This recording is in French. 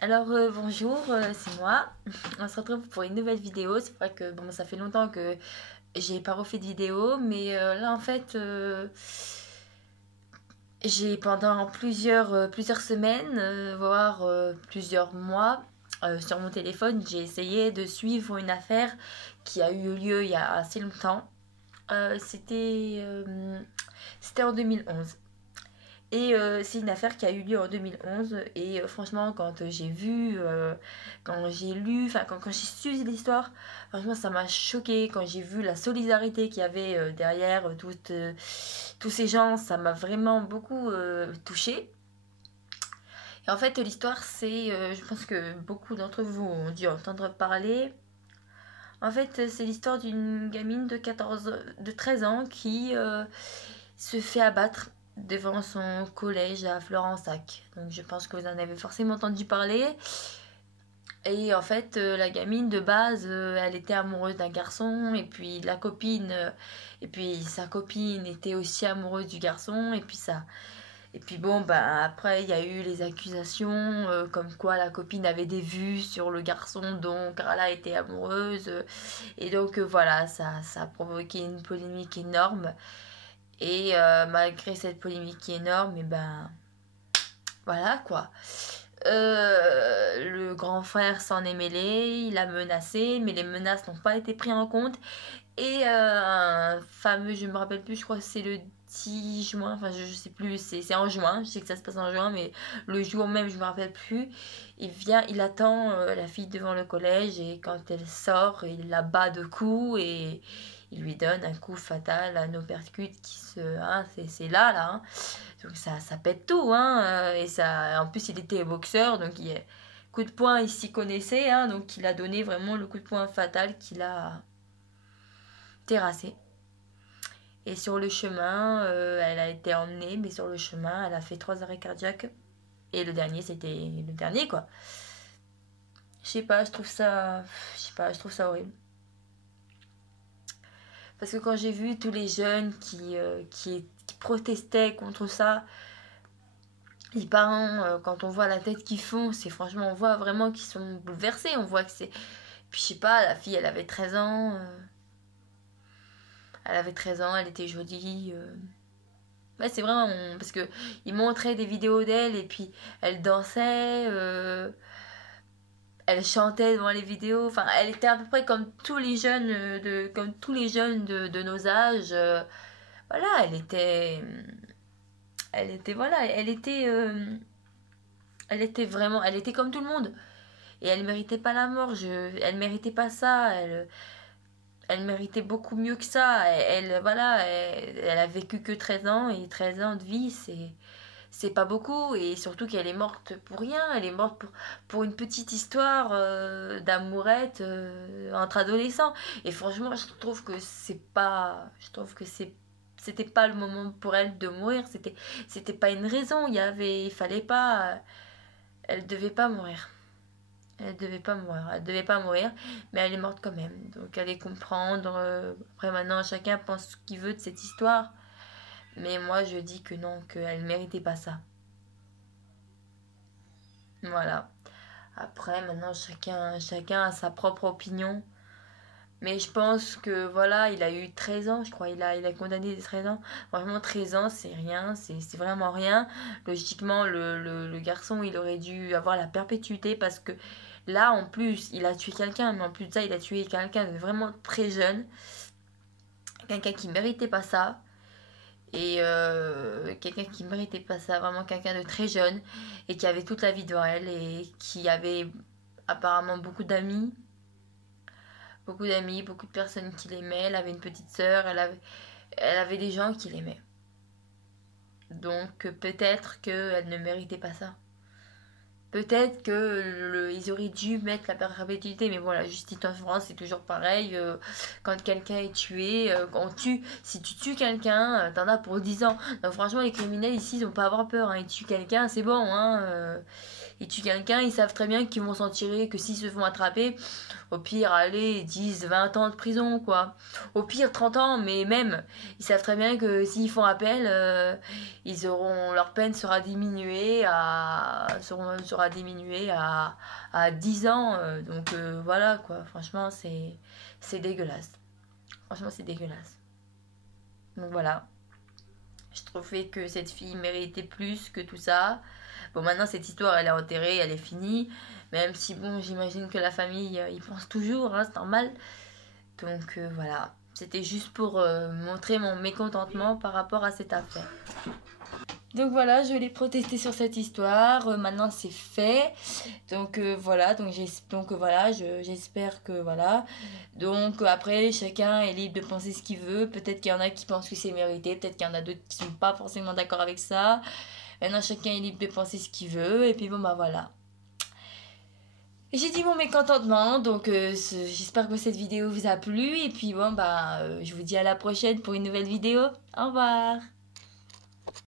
Bonjour, c'est moi. On se retrouve pour une nouvelle vidéo. C'est vrai que bon, ça fait longtemps que j'ai pas refait de vidéo, mais là en fait, j'ai pendant plusieurs semaines, voire plusieurs mois, sur mon téléphone, j'ai essayé de suivre une affaire qui a eu lieu il y a assez longtemps. C'était en 2011. Et c'est une affaire qui a eu lieu en 2011. Et franchement, quand j'ai lu, enfin quand j'ai suivi l'histoire, franchement, ça m'a choqué. Quand j'ai vu la solidarité qu'il y avait derrière tous ces gens, ça m'a vraiment beaucoup touchée. Et en fait, l'histoire, je pense que beaucoup d'entre vous ont dû entendre parler. En fait, c'est l'histoire d'une gamine de 13 ans qui se fait abattre devant son collège à Florensac. Donc je pense que vous en avez forcément entendu parler. Et en fait, la gamine de base, elle était amoureuse d'un garçon, et puis sa copine était aussi amoureuse du garçon, et puis bon, ben après il y a eu les accusations, comme quoi la copine avait des vues sur le garçon dont Carla était amoureuse, et donc voilà, ça a provoqué une polémique énorme. Et malgré cette polémique énorme, et ben voilà quoi. Le grand frère s'en est mêlé, il a menacé, mais les menaces n'ont pas été prises en compte. Et un fameux, je me rappelle plus, je crois que c'est le 10 juin, enfin je sais plus, c'est en juin, je sais que ça se passe en juin, mais le jour même, je me rappelle plus. Il attend la fille devant le collège, et quand elle sort, il la bat de coups et il lui donne un coup fatal, un uppercut hein, c'est là, hein. Donc ça pète tout, hein, en plus il était boxeur, donc coup de poing, il s'y connaissait, hein, donc il a donné vraiment le coup de poing fatal qu'il a terrassé. Et sur le chemin, elle a été emmenée, mais sur le chemin, elle a fait 3 arrêts cardiaques. Et le dernier, c'était le dernier, quoi. Je sais pas, je trouve ça horrible. Parce que quand j'ai vu tous les jeunes qui protestaient contre ça, les parents, quand on voit la tête qu'ils font, c'est franchement, on voit vraiment qu'ils sont bouleversés. On voit que c'est. Puis je sais pas, la fille, elle avait 13 ans. Elle avait 13 ans, elle était jolie. Ouais, c'est vraiment. Parce que ils montraient des vidéos d'elle et puis elle dansait. Elle chantait devant les vidéos. Enfin, elle était à peu près comme tous les jeunes de nos âges. Voilà, voilà, elle était vraiment, elle était comme tout le monde. Et elle méritait pas la mort. Elle méritait pas ça. Elle méritait beaucoup mieux que ça. Voilà, elle a vécu que 13 ans, et 13 ans de vie, c'est pas beaucoup. Et surtout qu'elle est morte pour rien. Elle est morte pour une petite histoire d'amourette entre adolescents. Et franchement, je trouve que c'était pas le moment pour elle de mourir. C'était pas une raison. Il fallait pas, elle devait pas mourir. Elle devait pas mourir, mais elle est morte quand même. Donc allez comprendre. Après maintenant, chacun pense ce qu'il veut de cette histoire. Mais moi, je dis que non, qu'elle méritait pas ça. Voilà. Après, maintenant, chacun a sa propre opinion. Mais je pense que voilà, il a eu 13 ans, je crois. Il a condamné des 13 ans. Vraiment, 13 ans, c'est rien. C'est vraiment rien. Logiquement, le garçon, il aurait dû avoir la perpétuité parce que là, en plus, il a tué quelqu'un. Mais en plus de ça, il a tué quelqu'un de vraiment très jeune. Quelqu'un qui méritait pas ça. Et quelqu'un qui méritait pas ça. Vraiment quelqu'un de très jeune. Et qui avait toute la vie devant elle. Et qui avait apparemment beaucoup d'amis, beaucoup de personnes qui l'aimaient. Elle avait une petite sœur, elle avait des gens qui l'aimaient. Donc peut-être qu'elle ne méritait pas ça. Peut-être ils auraient dû mettre la perpétuité, mais bon, la justice en France, c'est toujours pareil. Quand quelqu'un est tué, si tu tues quelqu'un, t'en as pour 10 ans. Donc franchement, les criminels ici, ils n'ont pas à avoir peur, hein. Ils tuent quelqu'un, c'est bon, hein. ils tuent quelqu'un, ils savent très bien qu'ils vont s'en tirer, que s'ils se font attraper, au pire, allez, 10, 20 ans de prison, quoi. Au pire, 30 ans, mais même, ils savent très bien que s'ils font appel, leur peine sera diminuée à 10 ans. Donc voilà, quoi. Franchement, c'est dégueulasse. Franchement, c'est dégueulasse. Donc voilà. Je trouvais que cette fille méritait plus que tout ça. Bon, maintenant, cette histoire, elle est enterrée, elle est finie. Même si, bon, j'imagine que la famille y pense toujours, hein, c'est normal. Donc, voilà. C'était juste pour montrer mon mécontentement par rapport à cette affaire. Donc voilà, je l'ai protesté sur cette histoire. Maintenant, c'est fait. Donc voilà, j'espère que voilà. Donc après, chacun est libre de penser ce qu'il veut. Peut-être qu'il y en a qui pensent que c'est mérité, peut-être qu'il y en a d'autres qui sont pas forcément d'accord avec ça. Maintenant, chacun est libre de penser ce qu'il veut. Et puis bon, bah voilà. J'ai dit mon mécontentement, donc j'espère que cette vidéo vous a plu. Et puis bon, bah je vous dis à la prochaine pour une nouvelle vidéo. Au revoir.